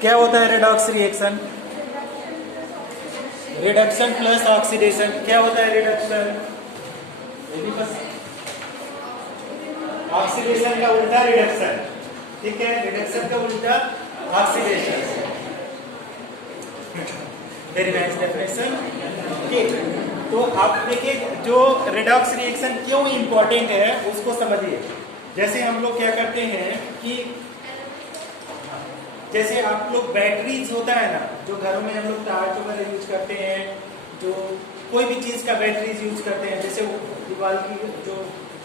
क्या होता है redox reaction? Reduction plus oxidation. क्या होता है रिडक्शन? ऑक्सीडेशन का उल्टा रिडक्शन। ठीक है, रिडक्शन का उल्टा ऑक्सीडेशन। Very nice definition. ठीक, तो आप देखिए जो रिडॉक्स रिएक्शन क्यों इंपॉर्टेंट है उसको समझिए। जैसे हम लोग क्या करते हैं कि जैसे आप लोग बैटरीज होता है ना, जो घरों में हम लोग टार्च वगैरह यूज करते हैं, जो कोई भी चीज का बैटरीज यूज करते हैं, जैसे वो दीवार की जो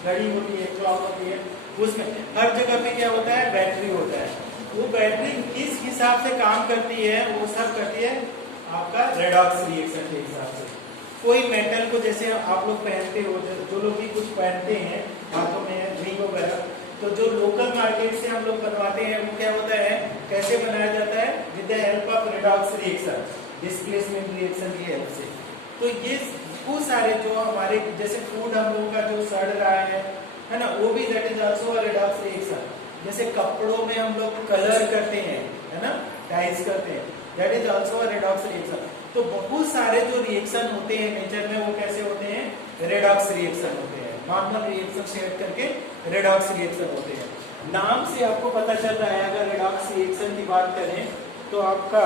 घड़ी होती है, क्लॉक होती है, उसमें हर जगह पे क्या होता है? बैटरी होता है। वो बैटरी किस हिसाब से काम करती है? वो सब करती है आपका रेडॉक्स रिएक्शन के हिसाब से। कोई मेटल को जैसे आप लोग पहनते हो, जो लोग भी कुछ पहनते हैं हाथों में रिंग वगैरह, तो जो लोकल मार्केट से हम लोग बनवाते हैं वो क्या होता है, कैसे बनाया जाता है? With the help of redox reaction, displacement reaction की हेल्प से। तो ये बहुत सारे जो हमारे जैसे फूड हम लोगों का जो सड़ रहा है ना, वो भी that is also redox reaction. जैसे कपड़ों में हम लोग कलर करते हैं, है ना, डाइज करते हैं, that is also redox reaction. तो बहुत सारे जो रिएक्शन होते हैं नेचर में वो कैसे होते हैं? रेडॉक्स रिएक्शन होते हैं। नॉर्मल रिएक्शन से हट करके रेडॉक्स रिएक्शन होते हैं। नाम से आपको पता चल रहा है, अगर रेडॉक्स रिएक्शन की बात करें तो आपका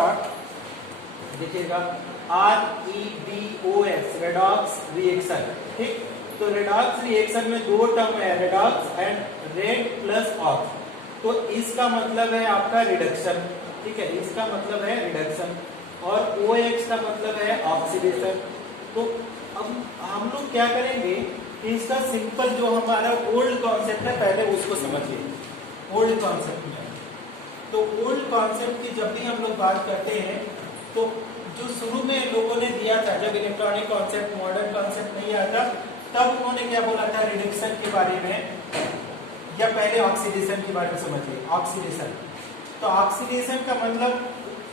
देखिएगा REDOX, रेडॉक्स रिएक्शन। ठीक, तो रेडॉक्स रिएक्शन में दो टर्म है, redox and red plus ox. तो इसका मतलब है आपका रिडक्शन। ठीक है, इसका मतलब है रिडक्शन, और OX का मतलब है ऑक्सीडेशन। तो अब हम लोग क्या करेंगे, इसका सिंपल जो हमारा ओल्ड कॉन्सेप्ट है पहले उसको समझिए। ओल्ड कॉन्सेप्ट में तो ओल्ड कॉन्सेप्ट की जब भी हम लोग बात करते हैं तो जो शुरू में लोगों ने दिया था, जब इलेक्ट्रॉनिक कॉन्सेप्ट मॉडर्न कॉन्सेप्ट नहीं आया था, तब उन्होंने क्या बोला था रिडक्शन के बारे में, या पहले ऑक्सीडेशन के बारे में समझिए। ऑक्सीडेशन, तो ऑक्सीडेशन का मतलब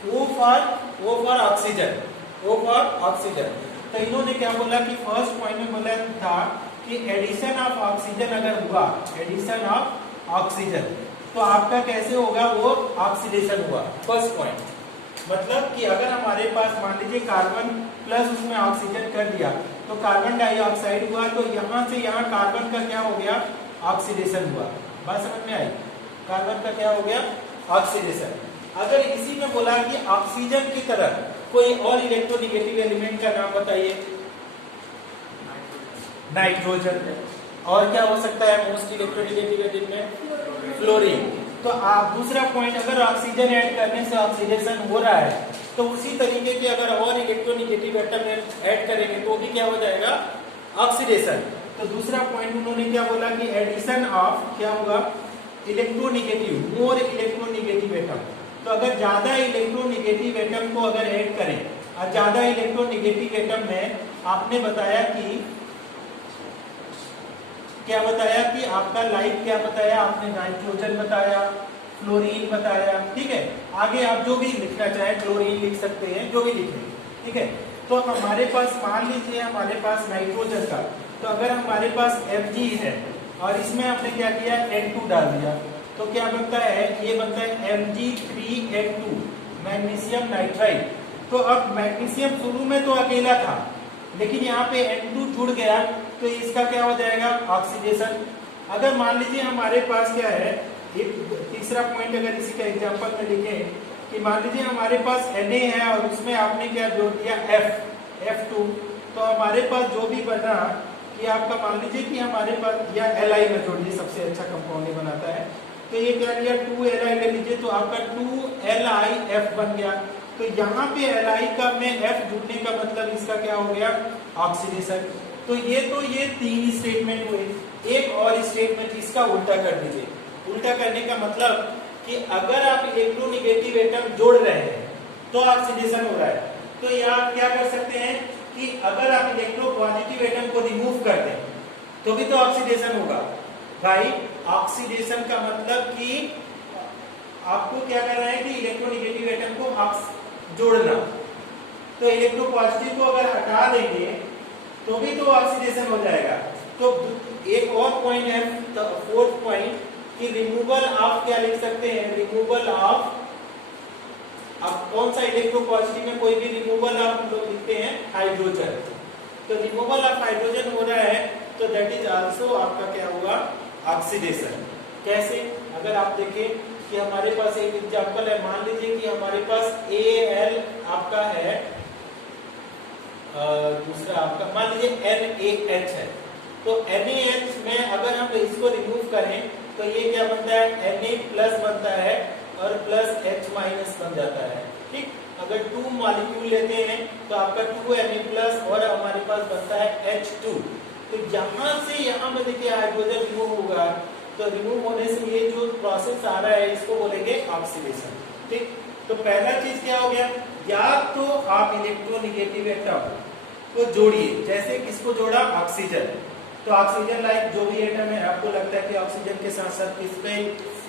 O for oxygen, O for oxygen. तो इन्होंने क्या बोला कि फर्स्ट पॉइंट में बोला था कि एडिशन ऑफ ऑक्सीजन अगर हुआ, एडिशन ऑफ ऑक्सीजन, तो आपका कैसे होगा? वो ऑक्सीडेशन हुआ। फर्स्ट पॉइंट मतलब कि अगर हमारे पास मान लीजिए कार्बन प्लस उसमें ऑक्सीजन कर दिया तो कार्बन डाइऑक्साइड हुआ, तो यहाँ से यहाँ कार्बन का क्या हो गया? ऑक्सीडेशन हुआ। बात समझ में आई? कार्बन का क्या हो गया? ऑक्सीडेशन। अगर इसी में बोला कि ऑक्सीजन की तरह कोई और इलेक्ट्रोनेगेटिव एलिमेंट का नाम बताइए। नाइट्रोजन। और क्या हो सकता है मोस्ट इलेक्ट्रोनेगेटिव एलिमेंट? फ्लोरीन। तो आप दूसरा पॉइंट, अगर ऑक्सीजन ऐड करने से ऑक्सीडेशन हो रहा है तो उसी तरीके के अगर और इलेक्ट्रोनेगेटिव एटम ऐड करेंगे तो भी क्या हो जाएगा? ऑक्सीडेशन। तो दूसरा पॉइंट उन्होंने क्या बोला कि एडिशन ऑफ क्या होगा? Electronegative, more electronegative atom. तो अगर ज्यादा इलेक्ट्रोनेगेटिव एटम को अगर ऐड करें, और ज्यादा इलेक्ट्रोनेगेटिव एटम में आपने बताया कि क्या बताया कि आपका लाइक क्या बताया आपने? नाइट्रोजन बताया, फ्लोरीन बताया। ठीक है, आगे आप जो भी लिखना चाहे क्लोरीन लिख सकते हैं, जो भी लिखें। ठीक है, तो हमारे पास मान लीजिए हमारे पास नाइट्रोजन का, तो अगर हमारे पास Mg है और इसमें आपने क्या किया? N2 डाल दिया, तो क्या बनता है? ये बनता है Mg3N2, मैग्नीशियम नाइट्राइड। तो अब मैग्नीशियम शुरू में तो अकेला था, लेकिन यहाँ पे N2 जुड़ गया, तो इसका क्या हो जाएगा? ऑक्सीडेशन। अगर मान लीजिए हमारे पास क्या है, एक तीसरा पॉइंट अगर इसी का एग्जांपल में लिखें कि मान लीजिए हमारे पास Na है और उसमें आपने क्या जोड़ दिया? F2, तो हमारे पास जो भी बना कि आपका मान लीजिए कि हमारे पास या Li में जोड़िए, सबसे अच्छा कंपाउंड बनाता है। तो ये क्या लिया? 2Li ले लीजिए, तो आपका 2LiF बन गया। तो यहाँ पे Li का में F जुड़ने का मतलब इसका क्या हो गया? ऑक्सीडेशन। तो ये तीन स्टेटमेंट हुए। एक और स्टेटमेंट इसका उल्टा कर दीजिए। उल्टा करने का मतलब कि अगर आप इलेक्ट्रोनेगेटिव एटम जोड़ रहे हैं तो ऑक्सीडेशन हो रहा है, तो ये आप क्या कर सकते हैं कि अगर आप इलेक्ट्रोपॉजिटिव एटम को रिमूव कर दें तो भी तो ऑक्सीडेशन होगा। भाई ऑक्सीडेशन का मतलब कि आपको क्या करना है कि इलेक्ट्रोनेगेटिव एटम को जोड़ना। तो इलेक्ट्रोपॉजिटिव को अगर हटा देंगे तो भी तो ऑक्सीडेशन हो जाएगा। तो एक और पॉइंट है, फोर्थ पॉइंट, कि रिमूवल ऑफ क्या लिख सकते हैं? रिमूवल ऑफ कौन सा इलेक्ट्रोपॉजिटिव में कोई भी रिमूवल आप हम लोग लिखते हैं हाइड्रोजन, तो रिमूवल ऑफ हाइड्रोजन हो रहा है तो दैट इज आल्सो आपका क्या होगा ऑक्सीडेशन। कैसे, अगर आप देखें कि हमारे पास एक एग्जांपल है, मान लीजिए कि हमारे पास Al आपका है, दूसरा आपका मान लीजिए NaH है, तो NaH में अगर हम इसको रिमूव करें तो ये क्या बनता है Na प्लस बनता है और प्लस H माइनस बन जाता है। ठीक, अगर 2 मॉलिक्यूल लेते हैं तो आपका 2Na प्लस और हमारे पास बनता है H2। तो यहाँ से यहाँ में देखिए हाइड्रोजन रिमूव होगा, तो रिमूव होने से ये जो प्रोसेस आ रहा है इसको बोलेंगे ऑक्सीडेशन। ठीक, तो पहला चीज क्या हो गया, या तो आप इलेक्ट्रोनेगेटिव एटम को जोड़िए, जैसे किसको जोड़ा ऑक्सीजन, तो ऑक्सीजन लाइक जो भी एटम है आपको लगता है कि ऑक्सीजन के साथ साथ किस पे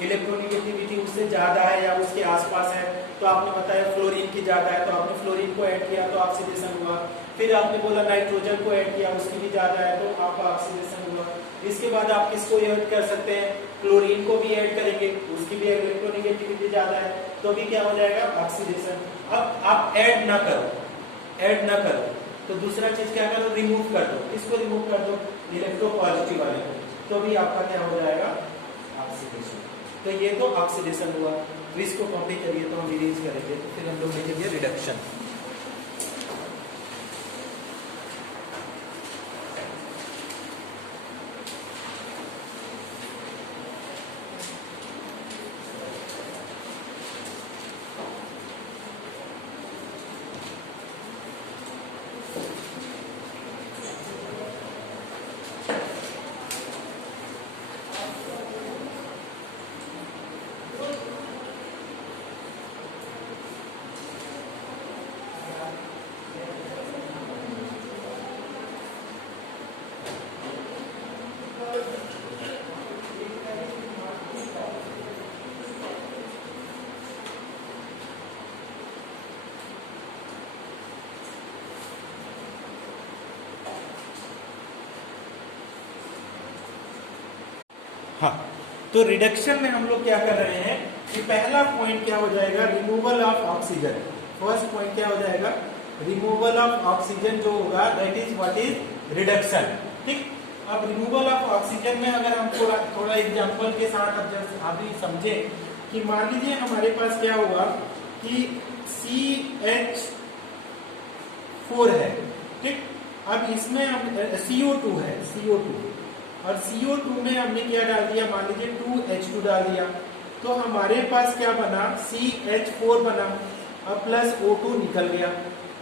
इलेक्ट्रोनेगेटिविटी उससे ज्यादा है या उसके आसपास है, तो आपने बताया फ्लोरीन की ज्यादा है तो आपने फ्लोरीन को ऐड किया तो ऑक्सीडेशन हुआ। फिर आपने बोला नाइट्रोजन को ऐड किया उसकी भी ज्यादा है तो आपका ऑक्सीडेशन हुआ। इसके बाद आप किसको ऐड कर सकते हैं, क्लोरीन को भी ऐड करेंगे, उसकी भी इलेक्ट्रोनेगेटिविटी ज्यादा है तो भी क्या हो जाएगा ऑक्सीडेशन। अब आप ऐड ना करो तो दूसरा चीज क्या करो, रिमूव कर दो। किसको रिमूव कर दो, इलेक्ट्रोपॉजिटिव वाले को, तो भी आपका क्या हो जाएगा ऑक्सीडेशन। तो ये तो ऑक्सीडेशन हुआ। तो इसको कॉपी करिए तो हम इरेज करेंगे, तो फिर हम लोग लिखेंगे रिडक्शन। हाँ, तो रिडक्शन में हम लोग क्या कर रहे हैं कि पहला पॉइंट क्या हो जाएगा, removal of oxygen. First point क्या हो जाएगा, रिमूवल ऑफ ऑक्सीजन जो होगा that is what is reduction. ठीक, अब रिमूवल ऑफ ऑक्सीजन में अगर हम थोड़ा एग्जांपल के साथ अब जब अभी समझे कि मान लीजिए हमारे पास क्या हुआ कि CH4 है। ठीक, अब इसमें हम CO2 है, CO2 और CO2 में हमने क्या डाल दिया, मान लीजिए 2H2 डाल दिया, तो हमारे पास क्या बना, CH4 बना और प्लस O2 निकल गया।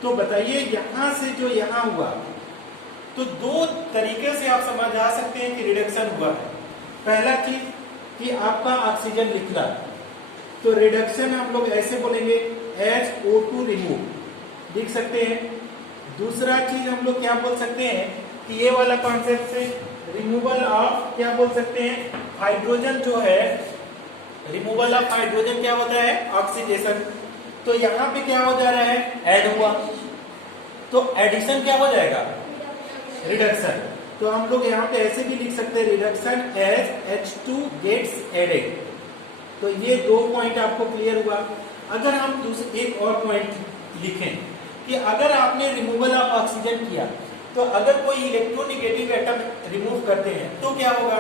तो बताइए यहां से जो यहां हुआ, तो दो तरीके से आप समझ आ सकते हैं कि रिडक्शन हुआ है। पहला चीज कि आपका ऑक्सीजन निकला, तो रिडक्शन हम लोग ऐसे बोलेंगे HO2 रिमूव, लिख सकते हैं। दूसरा चीज हम लोग क्या बोल सकते हैं कि ये वाला कॉन्सेप्ट से रिमूवल ऑफ क्या बोल सकते हैं, हाइड्रोजन जो है, रिमूवल ऑफ हाइड्रोजन क्या होता है, ऑक्सीडेशन। तो यहाँ पे क्या हो जा रहा है, ऐड हुआ, तो एडिशन क्या हो जाएगा, रिडक्शन। तो हम लोग यहाँ पे ऐसे भी लिख सकते हैं reduction as H2 gets added. तो ये दो पॉइंट आपको क्लियर हुआ। अगर हम एक और पॉइंट लिखें कि अगर आपने रिमूवल ऑफ ऑक्सीजन किया तो अगर कोई इलेक्ट्रोनेगेटिव एटम रिमूव करते हैं तो क्या होगा,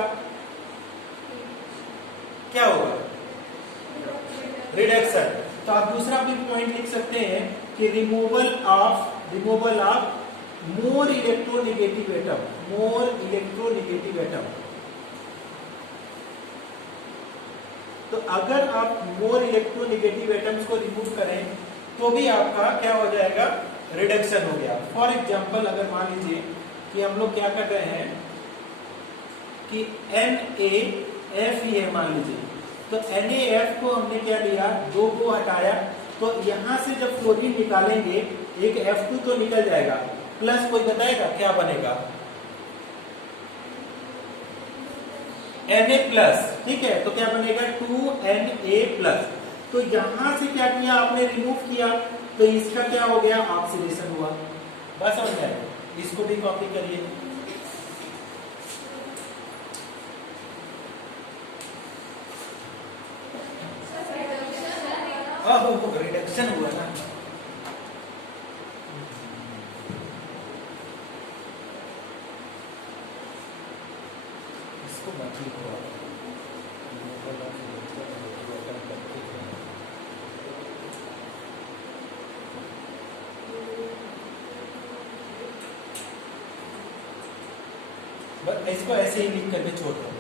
क्या होगा, रिडक्शन। तो आप दूसरा भी पॉइंट लिख सकते हैं कि removal of more electronegative atom. तो अगर आप मोर इलेक्ट्रोनेगेटिव एटम्स को रिमूव करें तो भी आपका क्या हो जाएगा, रिडक्शन हो गया। फॉर एग्जाम्पल अगर मान लीजिए कि हम लोग क्या कर रहे हैं कि NaF ही है मान लीजिए, तो NaF को हमने क्या लिया, 2 को हटाया, तो यहां से जब फ्लोरीन निकालेंगे एक F2 तो निकल जाएगा, प्लस कोई बताएगा क्या बनेगा, Na प्लस। ठीक है, तो क्या बनेगा 2Na प्लस। तो यहां से क्या किया आपने, रिमूव किया, तो इसका क्या हो गया, ऑक्सीडेशन हुआ। बस समझ आए, इसको भी कॉपी करिए। रिडक्शन हुआ ना, इसको मत लिखो आप। बस इसको ऐसे ही लिख करके छोड़ दो।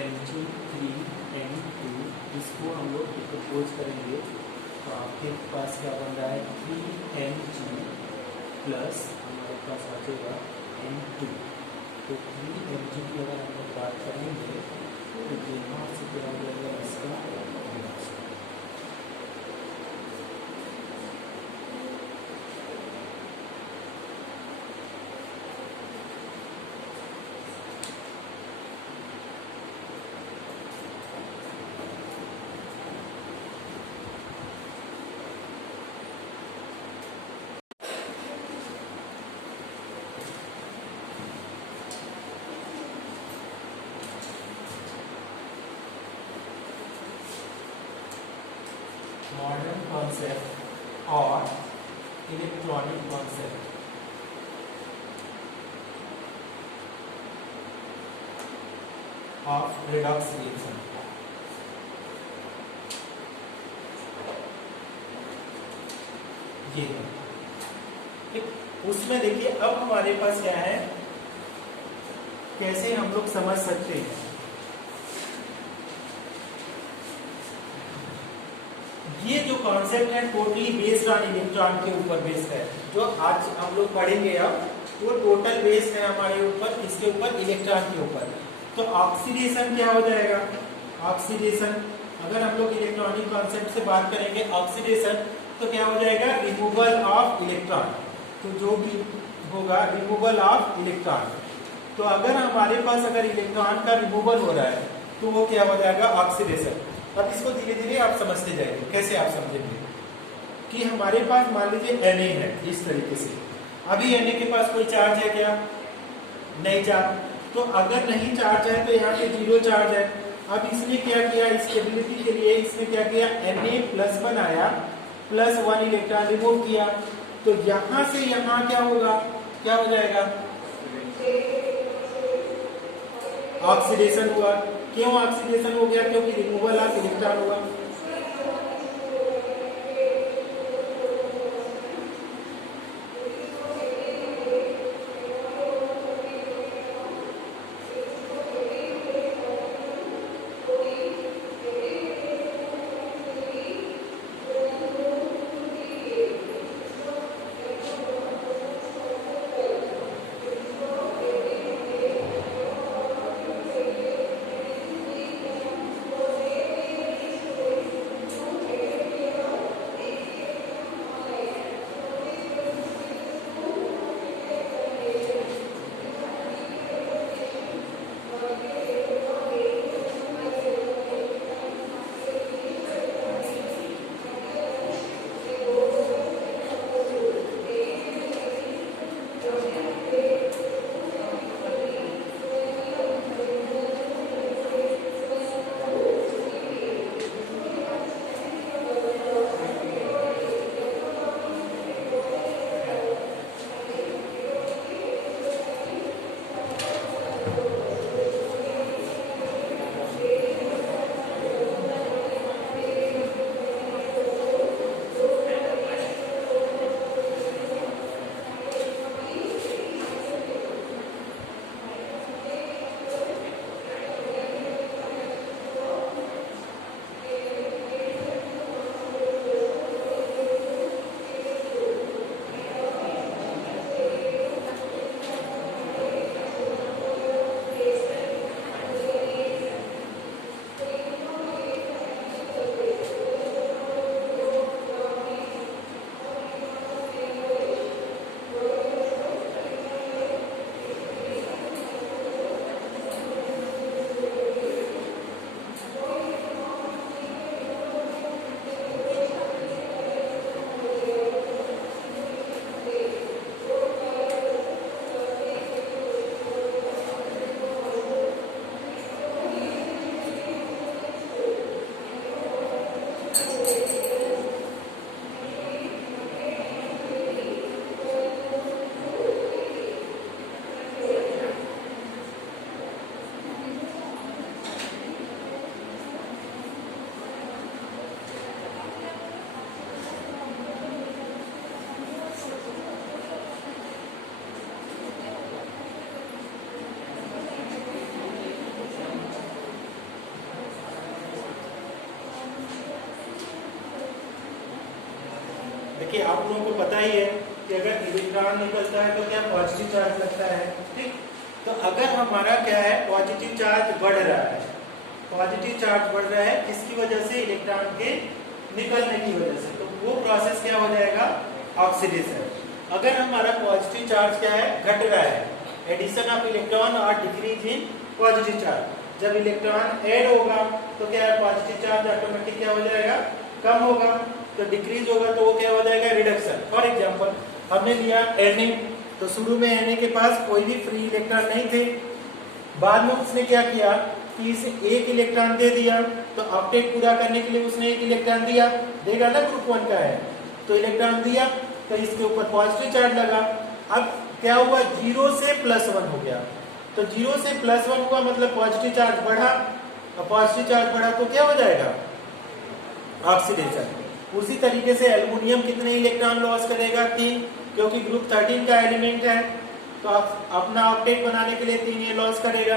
Mg3 N2 इसको हम लोग डिकम्पोज करेंगे तो आपके पास क्या बन रहा है 3Mg प्लस हमारे पास आ जाएगा N2। तो 3Mg की अगर हम लोग बात करेंगे तो यहाँ से क्या हो जाएगा इसका मॉडर्न कॉन्सेप्ट और electronic concept. Of redox reaction. ये है ठीक। उसमें देखिए अब हमारे पास क्या है, कैसे हम लोग समझ सकते हैं। ये जो कॉन्सेप्ट है टोटली बेस्ड ऑन इलेक्ट्रॉन के ऊपर बेस्ड है। जो आज हम लोग पढ़ेंगे अब वो टोटल बेस्ड है हमारे ऊपर, इसके ऊपर इलेक्ट्रॉन के ऊपर। तो ऑक्सीडेशन क्या हो जाएगा, ऑक्सीडेशन अगर हम लोग इलेक्ट्रॉनिक कॉन्सेप्ट से बात करेंगे ऑक्सीडेशन तो क्या हो जाएगा, रिमूवल ऑफ इलेक्ट्रॉन। तो जो भी होगा रिमूवल ऑफ इलेक्ट्रॉन। तो अगर हमारे पास अगर इलेक्ट्रॉन का रिमूवल हो रहा है तो वो क्या हो जाएगा, ऑक्सीडेशन। अब इसको धीरे धीरे आप समझते जाएंगे। कैसे आप समझेंगे कि हमारे पास मान लीजिए Na है इस तरीके से। अभी Na के पास कोई चार्ज है क्या, नहीं चार्ज। तो अगर नहीं चार्ज है तो यहाँ पे 0 चार्ज है। अब इसने क्या किया, स्टेबिलिटी के लिए इसने क्या किया, Na प्लस बनाया, प्लस 1 इलेक्ट्रॉन रिमूव किया। तो यहाँ से यहाँ क्या होगा, क्या हो जाएगा, ऑक्सीडेशन हुआ। क्यों ऑक्सीडेशन हो गया, क्योंकि रिमूवल ऑफ इलेक्ट्रॉन हुआ। कि आप लोगों को पता ही है कि अगर इलेक्ट्रॉन निकलता है तो क्या पॉजिटिव चार्ज लगता है, ठीक। तो अगर हमारा क्या है पॉजिटिव चार्ज बढ़ रहा है, पॉजिटिव चार्ज बढ़ रहा है किसकी वजह से, इलेक्ट्रॉन के निकलने की वजह से, तो वो प्रोसेस क्या हो जाएगा, ऑक्सीडेशन। अगर हमारा पॉजिटिव चार्ज क्या है घट रहा है, एडिशन ऑफ इलेक्ट्रॉन और डिक्रीज इन पॉजिटिव चार्ज, जब इलेक्ट्रॉन ऐड होगा तो क्या है पॉजिटिव चार्ज ऑटोमेटिक क्या हो जाएगा, कम होगा, तो डिक्रीज होगा तो वो क्या हो जाएगा, रिडक्शन। फॉर एग्जांपल हमने लिया Na, तो शुरू में Na के पास कोई भी फ्री इलेक्ट्रॉन नहीं थे, बाद में उसने क्या किया कि इसे एक इलेक्ट्रॉन दे दिया, तो ऑक्टेट पूरा करने के लिए उसने एक इलेक्ट्रॉन दिया, देगा ना, ग्रुप 1 का है तो इलेक्ट्रॉन दिया, तो इसके ऊपर पॉजिटिव चार्ज लगा। अब क्या हुआ, 0 से +1 हो गया, तो 0 से +1 हुआ मतलब पॉजिटिव चार्ज बढ़ा, और पॉजिटिव चार्ज बढ़ा तो क्या हो जाएगा, ऑक्सीडेशन। उसी तरीके से एल्युमिनियम कितने इलेक्ट्रॉन लॉस करेगा, 3, क्योंकि ग्रुप 13 का एलिमेंट है, तो आप अपना ऑक्टेट बनाने के लिए 3 ये लॉस करेगा,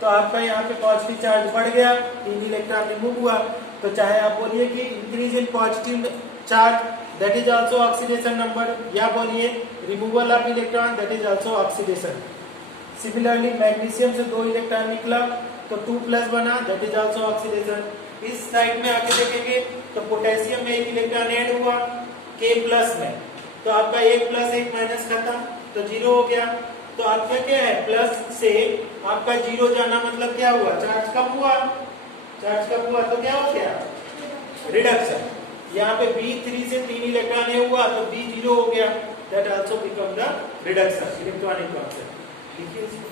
तो आपका यहाँ पे पॉजिटिव चार्ज बढ़ गया, 3 इलेक्ट्रॉन रिमूव हुआ, तो चाहे आप बोलिए कि increase in positive charge that is also oxidation number, या बोलिए removal of electron that is also oxidation. Similarly magnesium से 2 इलेक्ट्रॉन निकला तो 2+ बना, दैट इज आल्सो ऑक्सीडेशन। इस साइड में आके देखेंगे तो पोटेशियम में 1 इलेक्ट्रॉन ऐड हुआ K+ में, तो आपका 1+1 माइनस खत्म, तो 0 हो गया। तो आपका क्या है, प्लस से आपका 0 जाना मतलब क्या हुआ, चार्ज कम हुआ, चार्ज कम हुआ तो क्या हो गया, रिडक्शन। यहाँ पे B3 से 3 इलेक्ट्रॉन ये हुआ तो B 0 हो गया, that also become the reduction electronic concept. देखिए इसको,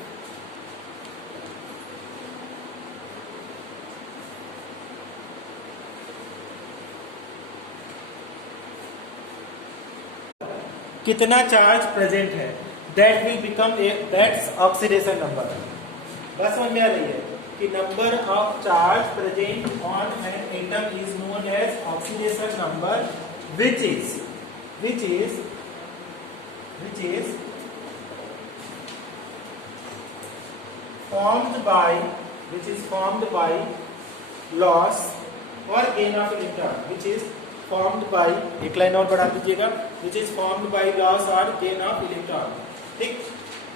कितना चार्ज प्रेजेंट है, that will become that's oxidation number. बस समझ में आ रही है कि number of charge present on an atom is known as oxidation number which is formed by loss or gain of electron, which is formed by, एक line और बढ़ा दीजिएगा, which is formed by loss or gain of electron, ठीक।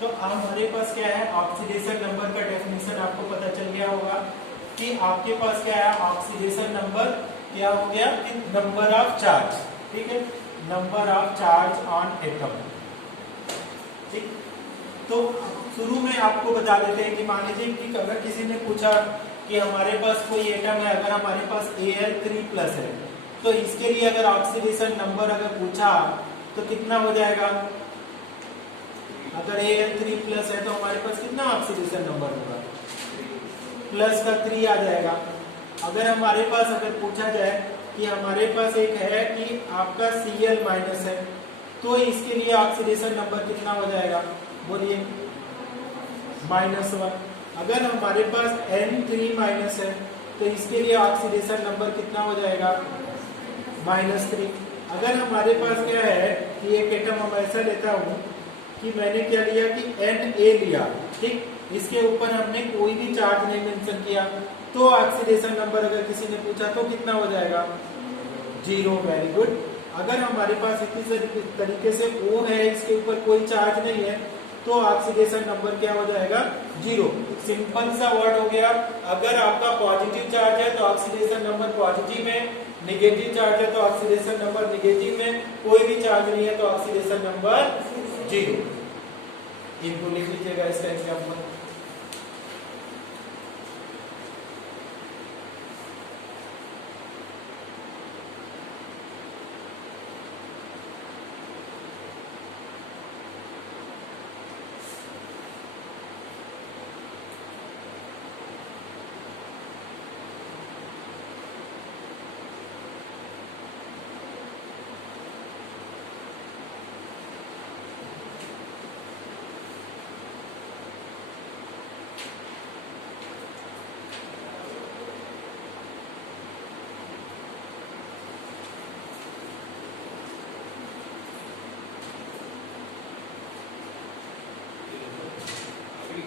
तो हमारे पास क्या है, oxidation number का डेफिनेशन आपको पता चल गया होगा कि आपके पास क्या है, ऑक्सीडेशन नंबर क्या हो गया कि नंबर ऑफ चार्ज, ठीक है, number of charge on atom, ठीक। तो शुरू में आपको बता देते हैं कि मान लीजिए कि अगर किसी ने पूछा कि हमारे पास कोई एटम है, अगर हमारे पास Al3+ है, तो इसके लिए अगर ऑक्सीडेशन नंबर अगर पूछा तो कितना हो जाएगा, अगर Al3+ है तो हमारे पास कितना ऑक्सीडेशन नंबर होगा, प्लस का 3 आ जाएगा। अगर हमारे पास अगर पूछा जाए कि हमारे पास एक है कि आपका Cl- है, तो इसके लिए ऑक्सीडेशन नंबर कितना हो जाएगा, बोलिए, -1। अगर हमारे पास N3- है तो इसके लिए ऑक्सीडेशन नंबर कितना हो जाएगा, -3। अगर हमारे पास क्या है कि एक एटम हम ऐसा लेता हूं कि मैंने क्या लिया कि Na लिया, ठीक, इसके ऊपर हमने कोई भी चार्ज नहीं मेंशन किया, तो ऑक्सीडेशन नंबर अगर किसी ने पूछा तो कितना हो जाएगा, 0। Very good. अगर हमारे पास इसी तरीके से O है, इसके ऊपर कोई चार्ज नहीं है, तो ऑक्सीडेशन नंबर क्या हो जाएगा, 0। सिंपल सा वर्ड हो गया। अगर आपका पॉजिटिव चार्ज है तो ऑक्सीडेशन नंबर पॉजिटिव है, नेगेटिव चार्ज है तो ऑक्सीडेशन नंबर नेगेटिव है, कोई भी चार्ज नहीं है तो ऑक्सीडेशन नंबर 0। इनको लिख लीजिएगा इसका एग्जाम्पल।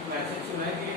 मैसेज सुना है कि